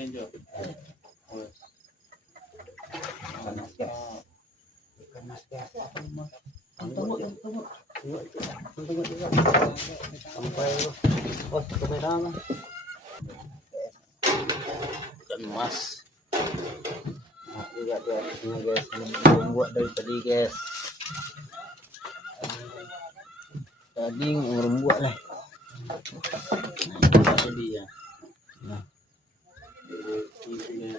Lanjut. Sampai oh kamera ikan mas. Nah, juga tuh guys, belum buat dari tadi guys. Tadi belum buat lah. Nah, tadi ya. Nah, ini